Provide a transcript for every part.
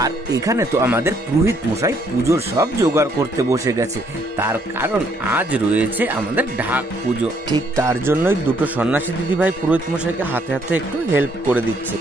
আর এখানে তো আমাদের পুরোহিত মশাই পুজোর সব জোগাড় করতে বসে গেছে, তার কারণ আজ রয়েছে আমাদের ঢাক পুজো। ঠিক তার জন্যই দুটো সন্ন্যাসী দিদি ভাই পুরোহিত মশাইকে হাতে হাতে একটু হেল্প করে দিচ্ছে।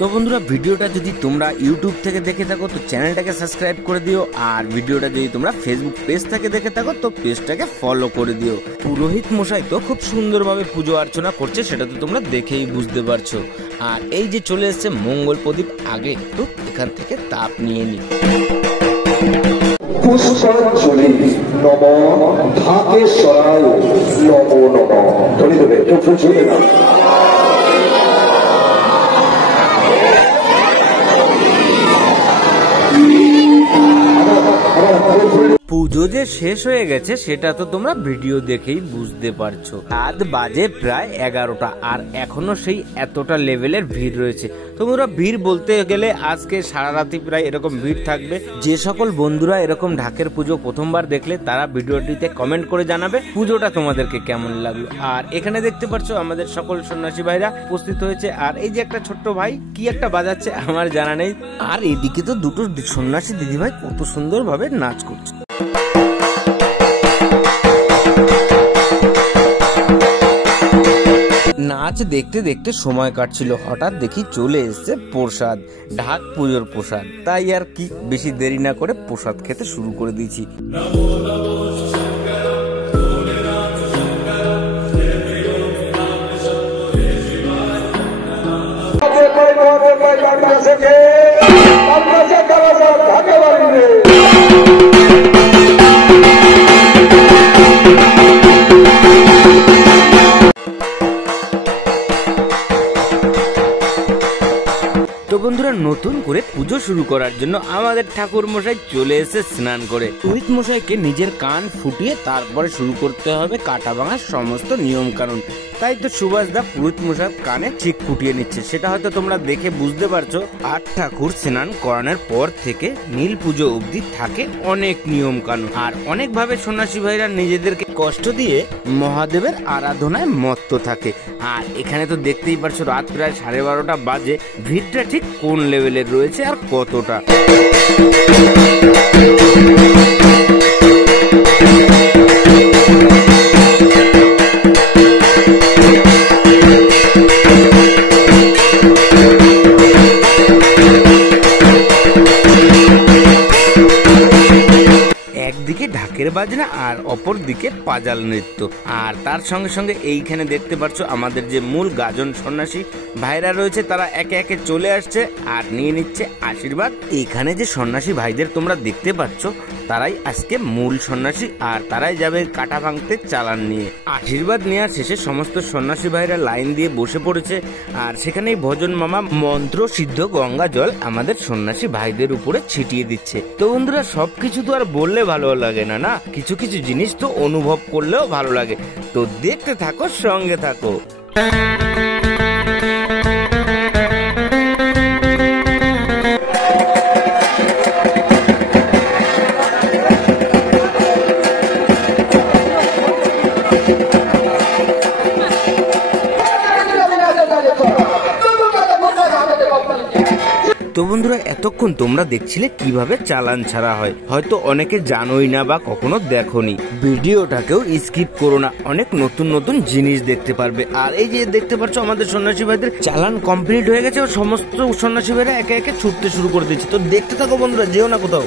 তো বন্ধুরা, ভিডিওটা যদি তোমরা ইউটিউব থেকে দেখে থাকো তো চ্যানেলটাকে সাবস্ক্রাইব করে দিও, আর ভিডিওটা যদি তোমরা ফেসবুক পেজ থেকে দেখে থাকো তো পেজটাকে ফলো করে দিও। পুরোহিত মশাই তো খুব সুন্দরভাবে পুজো অর্চনা করছে, সেটা তো তোমরা দেখেই বুঝতে পারছো। আর এই যে চলে এসেছে মঙ্গল প্রদীপ, আগে একটু এখান থেকে তাপ নিয়ে নি। পুষ্পাঞ্জলি নম ঢাকেশ্বরায় নমো নমঃ। ধরে দেবে একটু শুনে না। পুজো যে শেষ হয়ে গেছে সেটা তো তোমরা ভিডিও দেখেই বুঝতে পারছো। রাত বাজে প্রায় 11টা, আর এখনো সেই এতটা লেভেলের ভিড় রয়েছে। তোমরা ভিড় বলতে গেলে আজকে সারা রাতি প্রায় এরকম ভিড় থাকবে। যে সকল বন্ধুরা এরকম ঢাকের পুজো প্রথমবার দেখলে তারা ভিডিওটিতে কমেন্ট করে জানাবে পুজোটা তোমাদেরকে কেমন লাগলো। আর এখানে দেখতে পাচ্ছ আমাদের সকল সন্ন্যাসী ভাইরা উপস্থিত হয়েছে, আর এই যে একটা ছোট্ট ভাই কি একটা বাজাচ্ছে আমার জানা নেই। আর এদিকে তো দুটো সন্ন্যাসী দিদি ভাই কত সুন্দর ভাবে নাচ করছে। নাচ দেখতে দেখতে সময় কাটছিল, হঠাৎ দেখি চলে এসেছে প্রসাদ, ঢাক পুজোর প্রসাদ। তাই আর কি বেশি দেরি না করে প্রসাদ খেতে শুরু করে দিয়েছি। তো বন্ধুরা, নতুন করে পুজো শুরু করার জন্য আমাদের ঠাকুর মশাই চলে এসে স্নান করে। পুরোহিত মশাইকে নিজের কান ফুটিয়ে তারপরে শুরু করতে হবে কাটা ভাঙার সমস্ত নিয়ম কানুন। তাই তো সুভাষ দা পুরোহিত মশাই কানে ঠিক ফুটিয়ে নিচ্ছে, সেটা হয়তো তোমরা দেখে বুঝতে পারছো। আর ঠাকুর স্নান করানোর পর থেকে নীল পুজো অবধি থাকে অনেক নিয়ম কানুন, আর অনেক ভাবে সন্ন্যাসী ভাইরা নিজেদেরকে কষ্ট দিয়ে মহাদেবের আরাধনায় মত্ত থাকে। আর এখানে তো দেখতেই পারছো রাত প্রায় 12:30 বাজে, ভিড়টা ঠিক কোন লেভেলের রয়েছে আর কতটা। একদিকে ঢাকের বাজনা আর অপর দিকে পাজাল নৃত্য, আর তার সঙ্গে সঙ্গে এইখানে দেখতে পাচ্ছ আমাদের যে মূল গাজন সন্ন্যাসী ভাইরা রয়েছে তারা একে একে চলে আসছে আর নিয়ে নিচ্ছে আশীর্বাদ। এখানে যে সন্ন্যাসী ভাইদের তোমরা দেখতে পাচ্ছ তারাই আজকে মূল সন্ন্যাসী, আর তারাই যাবে কাটা ভাঙতে চালান নিয়ে। আশীর্বাদ নেওয়ার শেষে সমস্ত সন্ন্যাসী ভাইরা লাইন দিয়ে বসে পড়েছে, আর সেখানেই ভজন মামা মন্ত্র সিদ্ধ গঙ্গা জল আমাদের সন্ন্যাসী ভাইদের উপরে ছিটিয়ে দিচ্ছে। তো বন্ধুরা, সবকিছু তো আর বললে ভালো লাগে না, কিছু কিছু জিনিস তো অনুভব করলেও ভালো লাগে। তো দেখতে থাকো, সঙ্গে থাকো। তো বন্ধুরা, এতক্ষণ তোমরা দেখছিলে কিভাবে চালান ছাড়া হয়, হয়তো অনেকে জানোই না বা কখনো দেখোনি। ভিডিওটাকেও স্কিপ করো না, অনেক নতুন নতুন জিনিস দেখতে পারবে। আর এই যে দেখতে পাচ্ছ আমাদের সন্ন্যাসী ভাইদের চালান কমপ্লিট হয়ে গেছে, সমস্ত সন্ন্যাসী ভাইরা একে একে ছুটতে শুরু করে দিচ্ছে। তো দেখতে থাকো বন্ধুরা, যেও না কোথাও।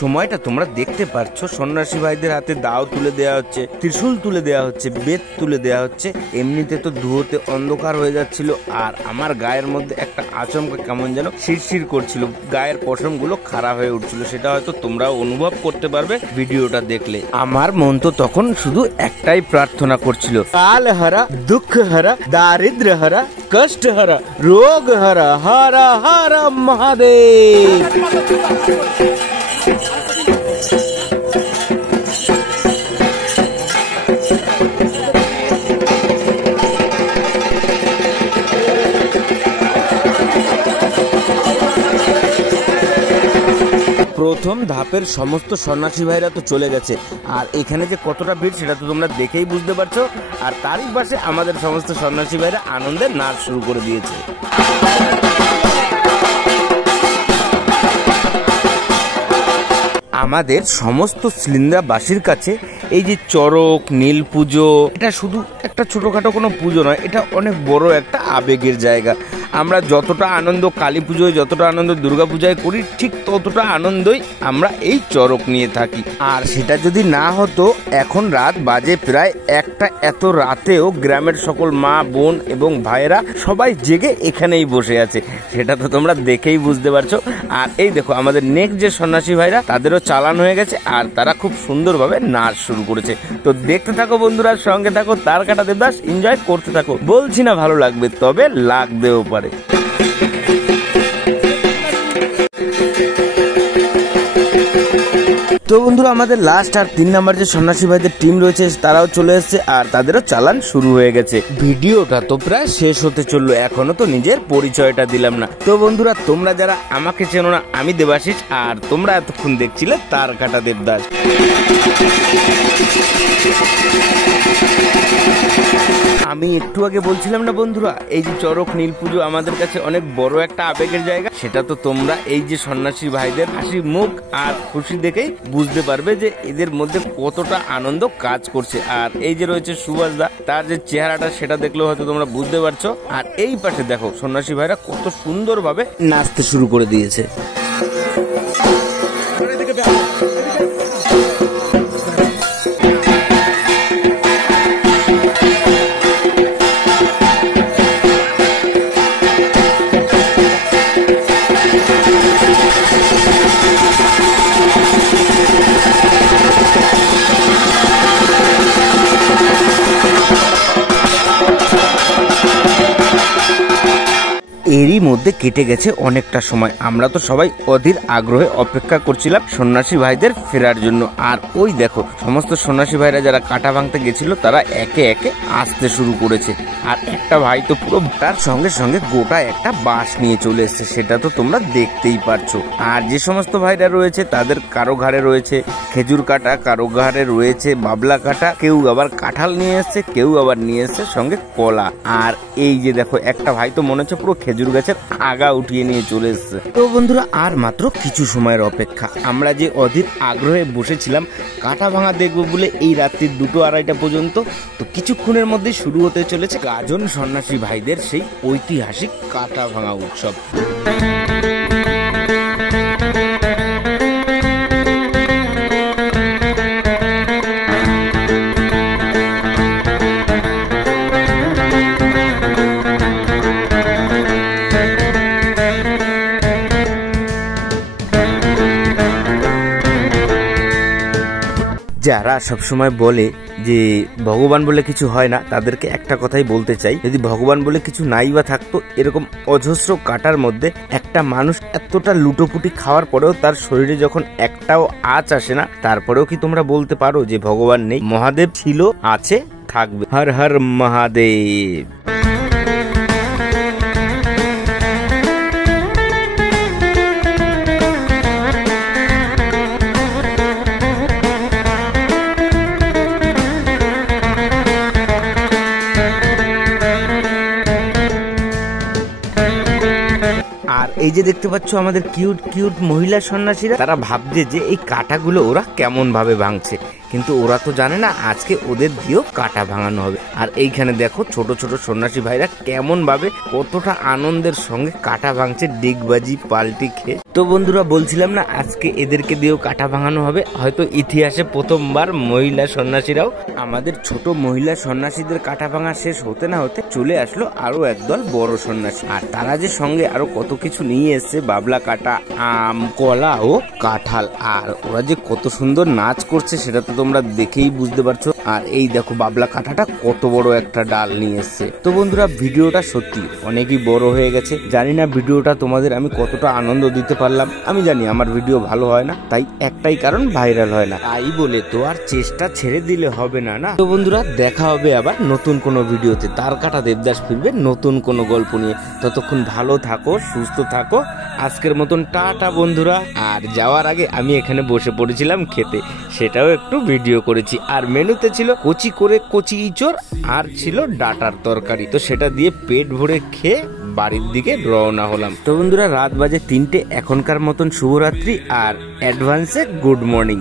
সময়টা তোমরা দেখতে পাচ্ছ সন্ন্যাসী ভাইদের হাতে দাও তুলে দেওয়া হচ্ছে, ত্রিশূল তুলে দেওয়া হচ্ছে, বেত তুলে দেওয়া হচ্ছে। এমনিতে তো ধুয়োতে অন্ধকার হয়ে যাচ্ছিল, আর আমার গায়ের মধ্যে একটা আচমকা কেমন যেন শিরশির করছিল, গায়ের পশমগুলো খারাপ হয়ে উঠছিল। সেটা হয়তো তোমরাও অনুভব করতে পারবে ভিডিওটা দেখলে। আমার মন তো তখন শুধু একটাই প্রার্থনা করছিল, কাল হারা, দুঃখ হারা, দারিদ্র হারা, কষ্ট হারা, রোগ হারা, হারা হারা মহাদেব। প্রথম ধাপের সমস্ত সন্ন্যাসী ভাইরা তো চলে গেছে, আর এখানে যে কতটা ভিড় সেটা তো তোমরা দেখেই বুঝতে পারছো। আর তারই পাশে আমাদের সমস্ত সন্ন্যাসী ভাইরা আনন্দে নাচ শুরু করে দিয়েছে। আমাদের সমস্ত সিলিন্দ্রাবাসীর কাছে এই যে চড়ক নীল পুজো, এটা শুধু একটা ছোটখাটো কোনো পুজো নয়, এটা অনেক বড় একটা আবেগের জায়গা। আমরা যতটা আনন্দ কালী পুজোয়, যতটা আনন্দ দুর্গা পূজায় করি, ঠিক ততটা আনন্দই আমরা এই চড়ক নিয়ে থাকি। আর সেটা যদি না হতো, এখন রাত বাজে প্রায় 1টা, এত রাতেও গ্রামের সকল মা বোন এবং ভাইয়েরা সবাই জেগে এখানেই বসে আছে, সেটা তো তোমরা দেখেই বুঝতে পারছো। আর এই দেখো আমাদের নেক্সট যে সন্ন্যাসী ভাইরা, তাদেরও চালান হয়ে গেছে, আর তারা খুব সুন্দরভাবে নাচ শুরু করেছে। তো দেখতে থাকো বন্ধুরা, সঙ্গে থাকো, তার কাটা দেবদাস, এনজয় করতে থাকো। বলছি না ভালো লাগবে, তবে লাগতেও পারে। তো বন্ধুরা, আমাদের লাস্ট আর 3 নাম্বার যে সন্ন্যাসী ভাইদের টিম রয়েছে তারাও চলে এসেছে, আর তাদেরও চালান শুরু হয়ে গেছে। ভিডিওটা তো প্রায় শেষ হতে চললো, এখনো তো নিজের পরিচয়টা দিলাম না। তো বন্ধুরা, তোমরা যারা আমাকে চেনো না, আমি দেবাশিস, আর তোমরা এতক্ষণ দেখছিলে তার কাটা দেবদাস। আমি একটু আগে বলছিলাম না বন্ধুরা, এই যে চড়ক নীল পুজো আমাদের কাছে অনেক বড় একটা আবেগের জায়গা, সেটা তো তোমরা এই যে সন্ন্যাসী ভাইদের হাসি মুখ আর খুশি দেখেই বুঝতে পারবে যে এদের মধ্যে কতটা আনন্দ কাজ করছে। আর এই যে রয়েছে সুভাষ দা, তার যে চেহারাটা সেটা দেখলেও হয়তো তোমরা বুঝতে পারছো। আর এই পাশে দেখো সন্ন্যাসী ভাইরা কত সুন্দরভাবে নাচতে শুরু করে দিয়েছে। এরই মধ্যে কেটে গেছে অনেকটা সময়। আমরা তো সবাই অধীর আগ্রহে অপেক্ষা করছিলাম সন্ন্যাসী ভাইদের ফেরার জন্য। আর ওই দেখো সমস্ত সন্ন্যাসী ভাইরা যারা কাটা ভাঙতে গেছিল, তারা একে একে আসতে শুরু করেছে। আর একটা ভাই তো পুরো তার সঙ্গে সঙ্গে গোটা একটা বাঁশ নিয়ে চলে এসছে, সেটা তো তোমরা দেখতেই পারছো। আর যে সমস্ত ভাইরা রয়েছে তাদের কারো ঘাড়ে রয়েছে খেজুর কাটা, কারো ঘাড়ে রয়েছে বাবলা কাটা, কেউ আবার কাঁঠাল নিয়ে এসছে, কেউ আবার নিয়ে এসছে সঙ্গে কলা। আর এই যে দেখো একটা ভাই তো মনে হচ্ছে পুরো খেজুর গাছের আগা উঠিয়ে নিয়ে চলে এসছে। তো বন্ধুরা, আর মাত্র কিছু সময়ের অপেক্ষা। আমরা যে অধীর আগ্রহে বসেছিলাম কাটা ভাঙা দেখবো বলে এই রাত্রি 2-2:30 পর্যন্ত, তো কিছুক্ষণের মধ্যে শুরু হতে চলেছে গাজন সন্ন্যাসী ভাইদের সেই ঐতিহাসিক কাটা ভাঙা উৎসব। যারা সবসময় বলে যে ভগবান বলে কিছু হয় না, তাদেরকে একটা কথাই বলতে চাই, যদি ভগবান বলে কিছু নাই বা থাকতো, এরকম অজস্র কাটার মধ্যে একটা মানুষ এতটা লুটোপুটি খাওয়ার পরেও তার শরীরে যখন একটাও আঁচ আসে না, তারপরেও কি তোমরা বলতে পারো যে ভগবান নেই? মহাদেব ছিল, আছে, থাকবে। হর হর মহাদেব। আর এই যে দেখতে পাচ্ছ আমাদের কিউট কিউট মহিলা সন্ন্যাসীরা, তারা ভাবছে যে এই কাটাগুলো ওরা কেমন ভাবে ভাঙছে। কিন্তু ওরা তো জানে না আজকে ওদের দিয়েও কাটা ভাঙানো হবে। আর এইখানে দেখো ছোট ছোট সন্ন্যাসী ভাইরা কেমন ভাবে কতটা আনন্দের সঙ্গে কাটা ভাঙছে ডিগবাজি পাল্টি খেয়ে। তো বন্ধুরা বলছিলাম না আজকে এদেরকে দিয়েও কাটা ভাঙানো হবে। হয়তো ইতিহাসে প্রথমবার মহিলা সন্ন্যাসীরাও, আমাদের ছোট মহিলা সন্ন্যাসীদের কাটা ভাঙা শেষ হতে না হতে চলে আসলো আরো একদল বড় সন্ন্যাসী। আর তারা যে সঙ্গে আরো কত কিছু নিয়ে এসছে, বাবলা কাটা, আম, কলা ও কাঁঠাল। আর ওরা যে কত সুন্দর নাচ করছে সেটা তো তোমরা দেখেই বুঝতে পারছো। আর এই দেখো বাবলা কাঁঠাটা কত বড় একটা ডাল নিয়ে এসছে। তো বন্ধুরা ভিডিওটা সত্যি অনেকই বড় হয়ে গেছে। জানি না ভিডিওটা তোমাদের আমি কতটা আনন্দ দিতে পারলাম। আমি জানি আমার ভিডিও ভালো হয় না, তাই একটাই কারণ ভাইরাল হয় না। তাই বলে তো আর চেষ্টা ছেড়ে দিলে হবে না। তো বন্ধুরা দেখা হবে আবার নতুন কোনো ভিডিওতে। তার কাটা দেবদাস ফিরবে নতুন কোনো গল্প নিয়ে। ততক্ষণ ভালো থাকো, সুস্থ থাকো। আজকের মতন টাটা বন্ধুরা। আর যাওয়ার আগে আমি এখানে বসে পড়েছিলাম খেতে, সেটাও একটু ভিডিও করেছি। আর মেনুতে ছিল কচি করে কচি ইঁচড় আর ছিল ডাটার তরকারি। তো সেটা দিয়ে পেট ভরে খেয়ে বাড়ির দিকে রওনা হলাম। তো বন্ধুরা রাত বাজে 3টে। এখনকার মতন শুভরাত্রি আর অ্যাডভান্সে গুড মর্নিং।